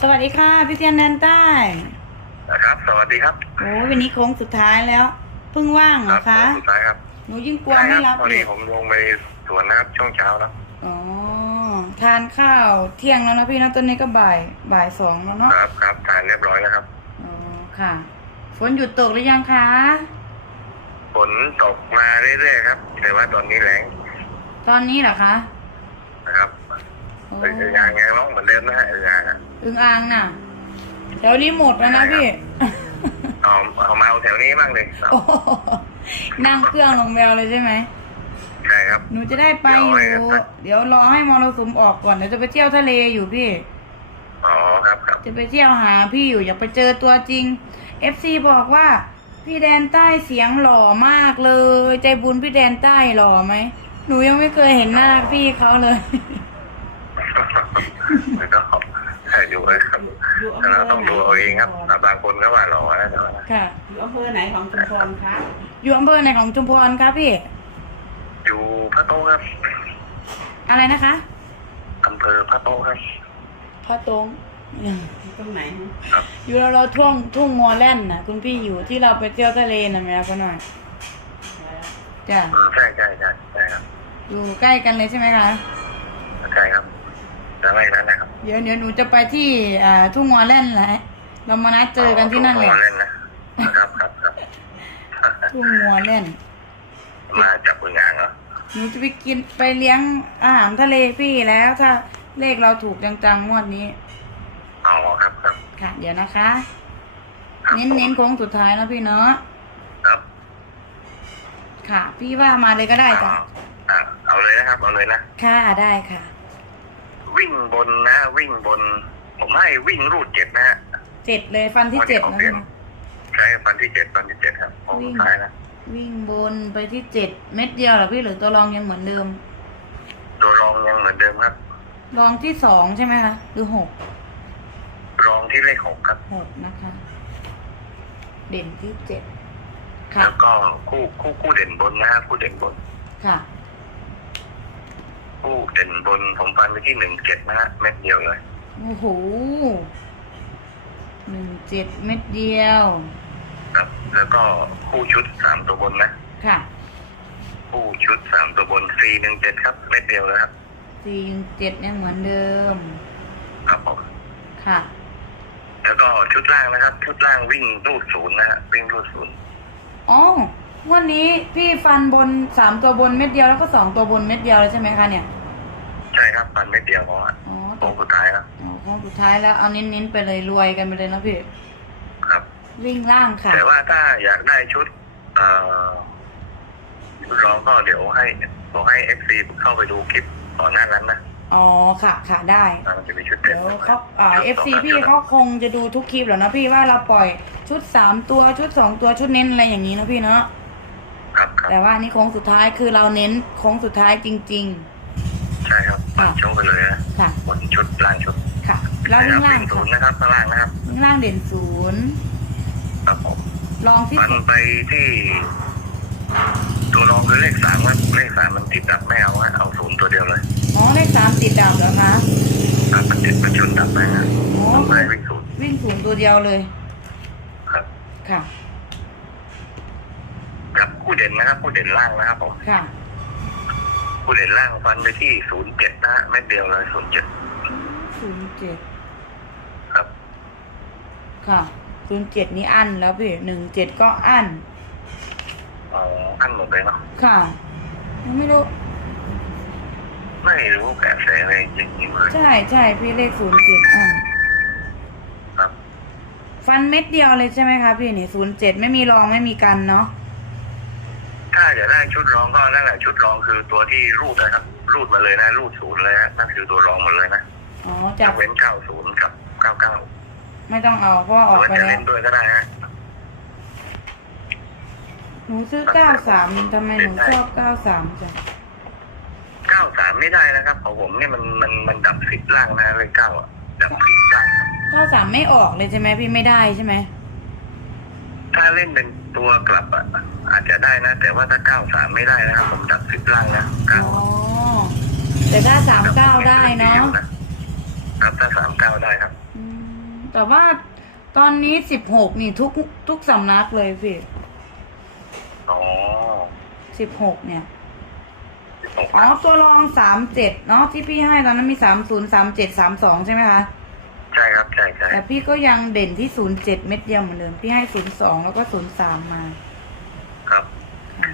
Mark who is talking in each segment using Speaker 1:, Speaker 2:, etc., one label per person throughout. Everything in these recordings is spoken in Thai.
Speaker 1: สวัสดีค่ะพี่เทียนแดนใต้
Speaker 2: นะครับสวัสดีครับ
Speaker 1: โอ้วันนี้โค้งสุดท้ายแล้วเพิ่งว่างเหรอคะ
Speaker 2: สุดท้ายครับ
Speaker 1: หนูยิ่งกลัวไม่รับ
Speaker 2: พอดีผมลงไปสวนนะครับช่วงเช้าแล้ว
Speaker 1: อ๋อทานข้าวเที่ยงแล้วนะพี่นะตอนนี้ก็บ่ายสองแล้วเนาะ
Speaker 2: ครับทานเรียบร้อยแล้วครับ
Speaker 1: อ๋อค่ะฝนหยุดตกหรือยังคะ
Speaker 2: ฝนตกมาเรื่อยๆครับแต่ว่าตอนนี้แรง
Speaker 1: ตอนนี้เหรอคะ
Speaker 2: นะครับอย่างร้องเหมือนเดิมนะฮะ
Speaker 1: อึ่งอ่างน่ะแถวนี้หมดแล้วนะพี่
Speaker 2: เอามาเอาแถวนี้บ้างเลย
Speaker 1: นั่งเครื่องลงแววเลยใช่ไหม
Speaker 2: ใช่ครับ
Speaker 1: หนูจะได้ไปอยู่เดี๋ยวรอให้มรสุมออกก่อนเดี๋ยวจะไปเที่ยวทะเลอยู่พี่
Speaker 2: อ๋อครับ
Speaker 1: จะไปเที่ยวหาพี่อยู่อยากไปเจอตัวจริง FC บอกว่าพี่แดนใต้เสียงหล่อมากเลยใจบุญพี่แดนใต้หล่อไหมหนูยังไม่เคยเห็นหน้าพี่เขาเลย
Speaker 2: แล้วก็ใช่ดูเลยครับแล้วต้องดูเอาเองครับบางคนก็ว่าหล่อนะ
Speaker 1: ค่ะ
Speaker 3: อยู่อำเภอไหนของชุมพรคะ
Speaker 1: อยู่อำเภอไหนของชุมพรครับพี่
Speaker 2: อยู่พระโต้ครับ
Speaker 1: อะไรนะคะ
Speaker 2: อำเภอพระโต้ครับ
Speaker 1: พระตรง
Speaker 3: ตรงไหน
Speaker 1: อยู่เราทุ่งมัวแล่นน่ะคุณพี่อยู่ที่เราไปเที่ยวทะเลน่ะไหมครับพ่อหน่อยจ้ะ
Speaker 2: ใช่ครับ
Speaker 1: อยู่ใกล้กันเลยใช่ไหมคะ
Speaker 2: ใช่ครับแล้วไม่นั้นนะครับ
Speaker 1: เดี๋ยวหนูจะไปที่ทุ่งมัวแล่นแหละเรามานัดเจอกันที่นั่นเลย
Speaker 2: ครับ
Speaker 1: ทุ่งมัวแล่น
Speaker 2: มาจับอึ่งอ่างเหรอ
Speaker 1: หนูจะไปเลี้ยงอาหารทะเลพี่แล้วถ้าเลขเราถูกจังๆงวดนี้
Speaker 2: อ๋อครับ
Speaker 1: ค่ะเดี๋ยวนะคะเน้นโค้งสุดท้ายนะพี่เนาะ
Speaker 2: ครับ
Speaker 1: ค่ะพี่ว่ามาเลยก็ได้จ้ะ
Speaker 2: เอาเลยนะครับเอาเลยนะ
Speaker 1: ค่ะได้ค่ะ
Speaker 2: วิ่งบนนะวิ่งบนผมให้วิ่งรูด7นะฮะ
Speaker 1: 7เลยฟันที่7นะ
Speaker 2: ใช่ฟันที่7ครับของสุดท้ายนะ
Speaker 1: วิ่งบนไปที่7เม็ดเดียวเหรอพี่หรือตัวรองยังเหมือนเดิม
Speaker 2: ตัวรองยังเหมือนเดิมครับ
Speaker 1: รองที่2ใช่ไหมคะหรือ
Speaker 2: 6รองที่เลข6ครับ
Speaker 1: 6นะคะเด่นที่7ค่ะ
Speaker 2: แล้วก็คู่เด่นบนนะฮะคู่เด่นบน
Speaker 1: ค่ะ
Speaker 2: คู่เด่นบนผมฟันไปที่17นะฮะเม็ดเดียวเลย
Speaker 1: โอ้โห17เม็ดเดียว
Speaker 2: ครับแล้วก็คู่ชุด3ตัวบนนะ
Speaker 1: ค่ะ
Speaker 2: คู่ชุด3ตัวบน417ครับเม็ดเดียวเลยครับ
Speaker 1: 417ยังเหมือนเดิม
Speaker 2: ครับผม
Speaker 1: ค่ะ
Speaker 2: แล้วก็ชุดล่างนะครับชุดล่างวิ่งรูด0นะฮะวิ่งรูด0
Speaker 1: อ๋อวันนี้พี่ฟันบน3ตัวบนเม็ดเดียวแล้วก็2ตัวบนเม็ดเดียวเลยใช่ไหมคะเนี่ย
Speaker 2: ใช่ครับฟันเม็ดเดียวพอโค้งสุดท้ายแล้ว
Speaker 1: โค้งสุดท้ายแล้วเอาเน้นๆไปเลยรวยกันไปเลยนะพี่
Speaker 2: ครับ
Speaker 1: วิ่งล่างค่ะ
Speaker 2: แต่ว่าถ้าอยากได้ชุดรองก็เดี๋ยวให้FC เข้าไปดูคลิปก่อนหน้านั้นนะ
Speaker 1: อ๋อค่ะได้
Speaker 2: มันจะมีชุด
Speaker 1: เดี๋ยวเขาFC พี่เขาคงจะดูทุกคลิปแล้วนะพี่ว่าเราปล่อยชุด3ตัวชุด2ตัวชุดเน้นอะไรอย่างนี้นะพี่เนาะ
Speaker 2: ครับ
Speaker 1: แต่ว่านี่โค้งสุดท้ายคือเราเน้นโค้งสุดท้ายจริง
Speaker 2: ๆใช่ครับโชว์ไปเลยนะ
Speaker 1: ค่ะ
Speaker 2: บนชุดล่างชุด
Speaker 1: ค่ะแล้ววิ่งล่าง
Speaker 2: 0นะครับข้างล่างนะครับ
Speaker 1: วิ่งล่างเด่น0
Speaker 2: ครับผม
Speaker 1: ลองที่
Speaker 2: มันไปที่ตัวรองคือเลข3ครับเลข3มันติดดับไม่เอาเอา0ตัวเดียวเลย
Speaker 1: อ๋อเลข3ติดดับเหรอคะ
Speaker 2: มันติดมันชนดับไปนะ
Speaker 1: อ๋อ
Speaker 2: วิ่ง
Speaker 1: 0ตัวเดียวเลย
Speaker 2: ครับ
Speaker 1: ค่ะ
Speaker 2: ครับคู่เด่นนะครับคู่เด่นล่างนะครับผม
Speaker 1: ค่ะ
Speaker 2: คู่เด่นล่างฟันไปที่07นะไม่เดียวเลย07ครับ
Speaker 1: ค่ะ07นี่อั้นแล้วพี่17ก็อั้น
Speaker 2: อั้นหมดเลยเนาะ
Speaker 1: ค่ะไม่รู้
Speaker 2: แกะแสอะไรจริงๆเลย
Speaker 1: ใช่พี่เลข07อั้น
Speaker 2: ครับ
Speaker 1: ฟันเม็ดเดียวเลยใช่ไหมคะพี่นี่07ไม่มีรองไม่มีกันเนาะ
Speaker 2: ถ้าจะได้ชุดรองก็นั่นแหละชุดรองคือตัวที่รูดนะครับรูดมาเลยนะรูด0เลยนะนั่นคือตัวรองหมดเลยนะ
Speaker 1: อ๋อจาก
Speaker 2: เว้น90กับ99
Speaker 1: ไม่ต้องเอาเพราะออกไปแล้ว
Speaker 2: เล่นด้วยก็ได้ฮะ
Speaker 1: หนูซื้อ93ทำไมหนูชอบ93จ้ะ
Speaker 2: 93ไม่ได้นะครับของผมเนี่ยมันดับ10ล่างนะเลย9ดับ10ล่าง
Speaker 1: 93ไม่ออกเลยใช่ไหมพี่ไม่ได้ใช่ไหม
Speaker 2: ถ้าเล่นเป็นตัวกลับอาจจะได้นะแต่ว่าถ้า93ไม่ได้นะครับผมดับ10ล่างนะ
Speaker 1: อ๋อแต่ถ้า39ได้เนาะ
Speaker 2: ครับถ้า39ได้ครับ
Speaker 1: แต่ว่าตอนนี้16นี่ทุกสำนักเลยพี่
Speaker 2: อ๋อ
Speaker 1: 16เนี่ย
Speaker 2: 16
Speaker 1: อ๋อตัวรอง37เนาะที่พี่ให้ตอนนั้นมี30 37 32ใช่ไหมคะ
Speaker 2: ใช่ครับใช่ใช่
Speaker 1: แต่พี่ก็ยังเด่นที่07เม็ดเดียวเหมือนเดิมพี่ให้02แล้วก็03มา
Speaker 2: ครับ
Speaker 1: ค่ะ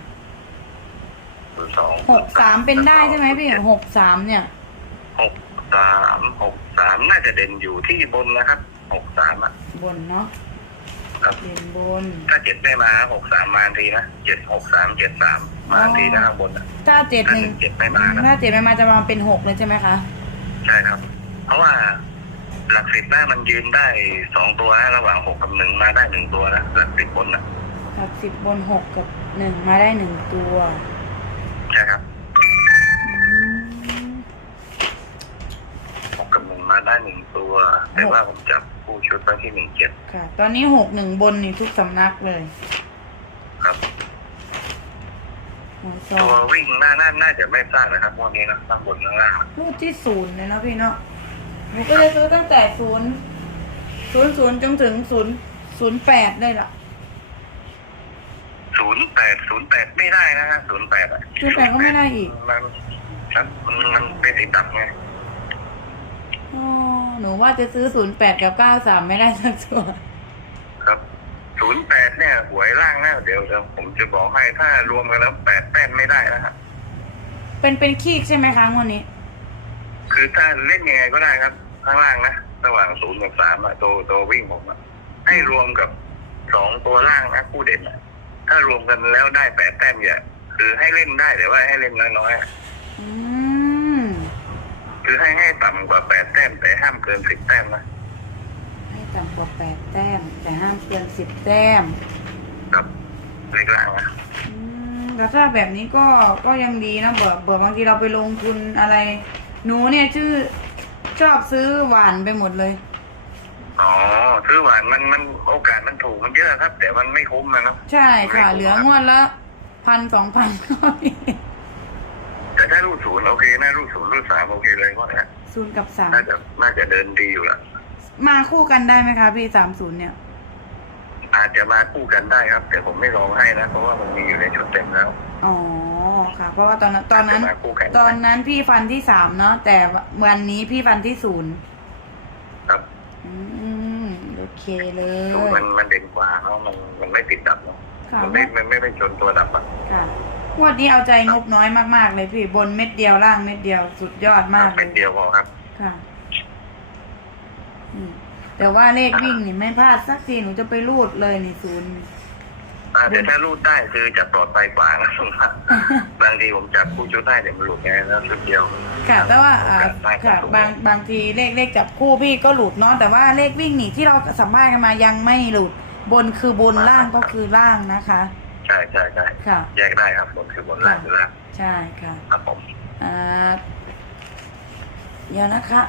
Speaker 2: 02
Speaker 1: 63เป็นได้ใช่ไหมพี่63เนี่ย
Speaker 2: 63 น่าจะเด่นอยู่ที่บนนะครับ63อ่ะ
Speaker 1: บนเนาะ
Speaker 2: ครับ
Speaker 1: เด่นบน
Speaker 2: ถ้า7ไม่มา63มาทีนะ763 73มาทีนะข้างบนอ่ะ
Speaker 1: ถ้า
Speaker 2: ถ้า
Speaker 1: 71
Speaker 2: 7ไม่มานะ
Speaker 1: ถ้า7ไม่มาจะมาเป็น6เลยใช่ไหมคะ
Speaker 2: ใช่ครับ เพราะว่าหลัก10หน้ามันยืนได้2ตัวนะระหว่าง6กับ1มาได้1ตัวนะหลัก10บนนะ
Speaker 1: กับ10บน6กับ1มาได้1ตัว
Speaker 2: ใช่ครับ
Speaker 1: อืม
Speaker 2: 6กับ1มาได้1ตัว แต่ว่าผมจับคู่ชุดไว้ที่17
Speaker 1: ค่ะ ตอนนี้61บนนี่ทุกสำนักเลย
Speaker 2: ครับ
Speaker 1: หัวซอ
Speaker 2: ตัว
Speaker 1: ง
Speaker 2: วิ่งน่าจะไม่พลาดนะครับวันนี้นะข้างบนข้างล่าง
Speaker 1: รูดที่0เลยนะพี่เนาะหนูก็จะซื้อตั้งแต่0 จนถึง008ได้ละ
Speaker 2: 08ไม่ได้นะฮะ08อ่ะ
Speaker 1: 08ก็ไม่ได้อีก
Speaker 2: มันครับมันเป็นติดดับไง
Speaker 1: อ๋อหนูว่าจะซื้อ08กับ93ไม่ได้สักตัว
Speaker 2: ครับ08เนี่ยหวยล่างนะเดี๋ยวผมจะบอกให้ถ้ารวมกันแล้ว8แต้มไม่ได้นะฮะ
Speaker 1: เป็นคีกใช่ไหมคะงวันนี้
Speaker 2: คือถ้าเล่นยังไงก็ได้ครับ ข้างล่างนะระหว่าง0กับ3อ่ะตัววิ่งผมอ่ะให้รวมกับ2ตัวล่างนะคู่เด่นอ่ะถ้ารวมกันแล้วได้8แต้มอย่าคือให้เล่นได้แต่ว่าให้เล่นน้อยๆอะ
Speaker 1: อืม
Speaker 2: คือให้ต่ำกว่า8แต้มแต่ห้ามเกิน10แต้มนะ
Speaker 1: ให้ต่ำกว่า8แต้ม แต่ห้ามเกิน10แต้ม
Speaker 2: ครับเล็กล่างนะ
Speaker 1: แต่ถ้าแบบนี้ก็ยังดีนะเบื่อบางทีเราไปลงทุนอะไร หนูเนี่ยชอบซื้อหวานไปหมดเลย
Speaker 2: อ๋อซื้อหวานมันโอกาสมันถูกมันเยอะครับ แต่มันไม่คุ้มนะเนาะ
Speaker 1: ใช่ค่ะ เหลืองวดละ1,000-2,000ก็มี
Speaker 2: แต่ถ้ารูด0โอเคนะรูด0รูด3โอเคเลยก็นะ
Speaker 1: 0กับ
Speaker 2: น่าจะเดินดีอยู่ละ
Speaker 1: 3มาคู่กันได้ไหมคะพี่30เนี่ย
Speaker 2: อาจจะมาคู่กันได้ครับ แต่ผมไม่ลองให้นะเพราะว่ามันมีอยู่ในชุดเต็มแล้ว
Speaker 1: อ๋อค่ะ เพราะว่าตอนนั้น
Speaker 2: อาจจะมาคู่กัน
Speaker 1: ตอนนั้นพี่ฟันที่3เนาะแต่วันนี้พี่ฟันที่0
Speaker 2: ครับ
Speaker 1: อืมโอเคเลย
Speaker 2: สูตรมันเด่นกว่าเนาะมันไม่ติดดับเนาะ
Speaker 1: ค่ะ
Speaker 2: มันไม่ชนตัวดับอ่ะ
Speaker 1: ค่ะงวดนี้เอาใจงบน้อยมากๆเลยพี่บนเม็ดเดียวล่างเม็ดเดียวสุดยอดมากเล
Speaker 2: เป็น
Speaker 1: ย
Speaker 2: เดียวพอครับ
Speaker 1: ค่ะแต่ว่าเลขวิ่งนี่ไม่พลาดสักทีหนูจะไปรูดเลยนี่0
Speaker 2: แต่ถ้ารูดได้คือจะปลอดภัยกว่านะ บางทีผมจับคู่ชุดได้เดี๋ยวมันหลุดไงแล้วชุดเดียว
Speaker 1: ค่ะ แต่ว่า
Speaker 2: โอกาสได้
Speaker 1: ค่ะ
Speaker 2: สูง
Speaker 1: บางทีเลขจับคู่พี่ก็หลุดเนาะแต่ว่าเลขวิ่งนี่ที่เราสัมภาษณ์กันมายังไม่หลุดบนคือบนล่างก็คือล่างนะคะ
Speaker 2: ใช่
Speaker 1: ค่ะ
Speaker 2: แยกได้ครับบนคือบนล่างคือล่าง
Speaker 1: ใช่ค่ะ
Speaker 2: ครับผม
Speaker 1: เดี๋ยวนะคะ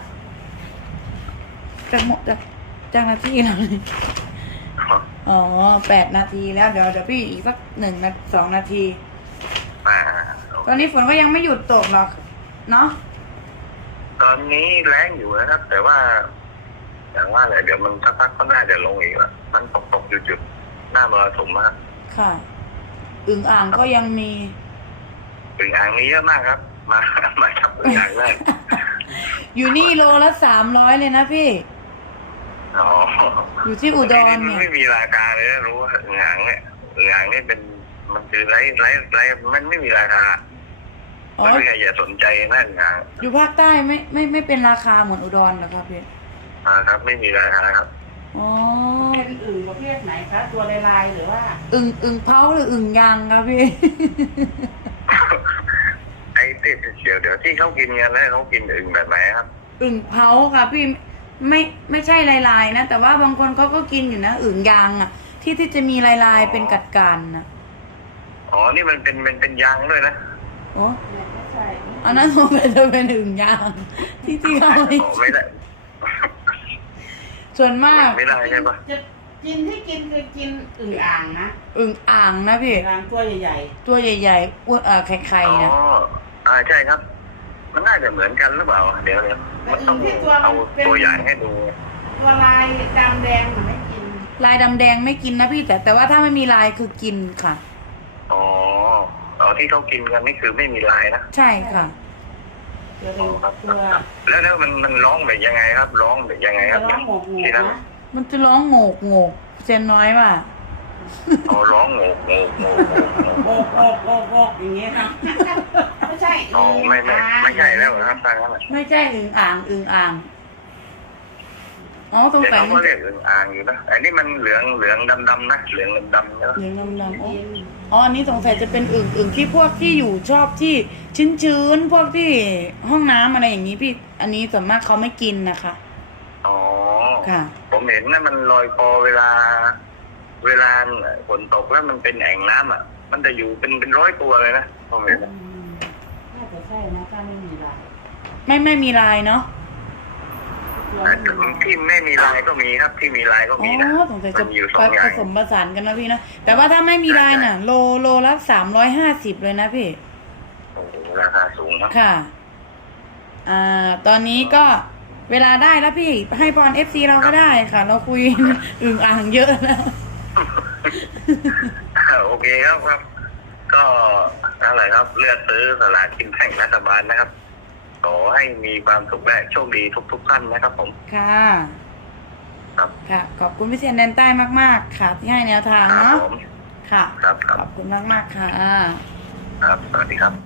Speaker 1: จากหมดจากนาทีแล้วนี่อ๋อ8 นาทีแล้วเดี๋ยวพี่อีกสัก2 นาที ตอนนี้ฝนก็ยังไม่หยุดตกหรอกเนาะ
Speaker 2: ตอนนี้แรงอยู่นะครับ แต่ว่า อย่างว่าแหละเดี๋ยวมันสักพักก็น่าจะลงอีกละมันตกจุดหน้ามรสุมมาก
Speaker 1: ค่ะ อึ่งอ่างก็ยังมี
Speaker 2: ถึงอ่างนี้เยอะมากครับ มาจับอึ่งอ่างแรก
Speaker 1: อยู่นี่โลละ300เลยนะพี่
Speaker 2: อ๋อ
Speaker 1: อยู่ที่อุดรเนี่ย
Speaker 2: ไม่มีราคาเลยนะรู้ว่าอึ่งอ่างเนี่ยอึ่งอ่างนี่เป็นมันคือไร้มันไม่มีราคา
Speaker 1: อ๋อ
Speaker 2: ไม่มีใครอย่าสนใจนะอึ่งอ่าง
Speaker 1: อยู่ภาคใต้ไม่เป็นราคาเหมือนอุดรเหรอครับพี่
Speaker 2: ครับ ไม่มีราคาครับ
Speaker 1: อ๋อ
Speaker 3: เป็นอื่นประเภทไหนคะ ตัวลายๆหรือว่า
Speaker 1: อึ่งเผาหรืออึ่งยางครับพี่
Speaker 2: ไอ้เดี๋ยวที่เขากินกันแล้วเขากินอึ่งแบบไหนครับ
Speaker 1: อึ่งเผาค่ะพี่ไม่ใช่ลายๆนะแต่ว่าบางคนเขาก็กินอยู่นะอึ่งยางอ่ะ ที่จะมีลายๆเป็นกัดกันนะ
Speaker 2: อ๋อนี่มันเป็นยางด้วยนะ
Speaker 1: โอ้
Speaker 3: เนี่ยไม่ใช่
Speaker 1: อันนั้นคงจะเป็นอึ่งยางที่เขา
Speaker 2: อ๋อไม่ได้
Speaker 1: ส่วนมาก
Speaker 2: ไม่ได้ใช่ปะ
Speaker 3: จะกินที่กินคือกินอึ่งอ่างนะ
Speaker 1: อึ่งอ่างนะพี่
Speaker 3: อึ่งอ่างตัวใหญ่
Speaker 1: ตัวใหญ่ๆอ้วนไข่ๆนะ
Speaker 2: อ๋อใช่ครับ มันน่าจะเหมือนกันหรือเปล่าเดี๋ยวมันต้องเอาตัวอย่างให้ดู
Speaker 3: ๆ ตัวลายด
Speaker 1: ลายดำแดงไม่กินนะพี่แต่ว่าถ้าไม่มีลายคือกินค่ะ
Speaker 2: อ๋อที่เขากินกันนี่คือไม่มีลายนะ
Speaker 1: ใช่ค่ะ
Speaker 3: ตัว
Speaker 2: อ๋อครับ
Speaker 3: ตัว
Speaker 2: แล้วมันร้องแบบยังไงครับ ร้องแบบยังไงค
Speaker 3: จะ
Speaker 2: รับ
Speaker 3: ร้องโหก
Speaker 2: ที่นั่น
Speaker 3: นะ
Speaker 1: มันจะร้องโงกโงกเจนน้อยว่า
Speaker 2: อ๋อร้องโงกโงกโงกโงก
Speaker 3: โอกอย่างเงี้ยครับไม่ใช่
Speaker 2: อ๋อไม่ใช่แล้วเหรอครับทางนั้นอะ
Speaker 1: ไม่ใช่อึ่งอ่างอึ่งอ่างอ๋อสง
Speaker 2: เดี๋ยว
Speaker 1: สัย
Speaker 2: เขาก็เรียกอึ่งอ่างอยู่นะอันนี้มันเหลืองดำนะเหลืองดำๆนะ
Speaker 1: เหลืองดำๆอ๋ออันนี้สงสัยจะเป็นอึ่งที่พวกที่อยู่ชอบที่ชื้นๆพวกที่ห้องน้ำอะไรอย่างนี้พี่ อันนี้ส่วนมากเขาไม่กินนะคะ
Speaker 2: อ๋อ
Speaker 1: ค่ะ
Speaker 2: ผมเห็นนะมันลอยคอเวลาฝนตกแล้วมันเป็นแอ่งน้ำอ่ะ มันจะอยู่เป็นร้อยตัวเลยนะผมเห็นนะ
Speaker 3: น่าจะใช่นะถ้าไม่มีลาย
Speaker 1: ไม่มีลายเนาะ
Speaker 3: ตัวไม่มีลาย
Speaker 2: ที่ไม่มีลายก็มีครับ ที่มีลายก็
Speaker 1: อ๋
Speaker 2: มีนะ
Speaker 1: อสงสัยจะ
Speaker 2: มันอยู่ส
Speaker 1: ผ
Speaker 2: องอย่าง
Speaker 1: สมผสานกันนะพี่นะแต่ว่าถ้าไม่มีลายน่ะ โลละ350เลยนะพี่
Speaker 2: โอ้โหราคาสูงนะ
Speaker 1: ค่ะ ตอนนี้ก็เวลาได้แล้วพี่ให้พร FC เราก็ได้ค่ะ เราคุย อึ่งอ่างเยอะแล้ว
Speaker 2: โอเคครับ ก็อะไรครับเลือกซื้อสลากกินแบ่งรัฐบาลนะครับขอให้มีความสุขและโชคดีทุกท่านนะครับผม
Speaker 1: ค่ะ
Speaker 2: ครับ
Speaker 1: ค่ะ ขอบคุณพี่เซียนแดนใต้มากๆ ค่ะ ที่ให้แนวทาง
Speaker 2: ครับ
Speaker 1: เนาะ
Speaker 2: ผม
Speaker 1: ค่ะ
Speaker 2: ครับ
Speaker 1: ขอบคุณมากๆค่ะ
Speaker 2: ครับสวัสดีครับ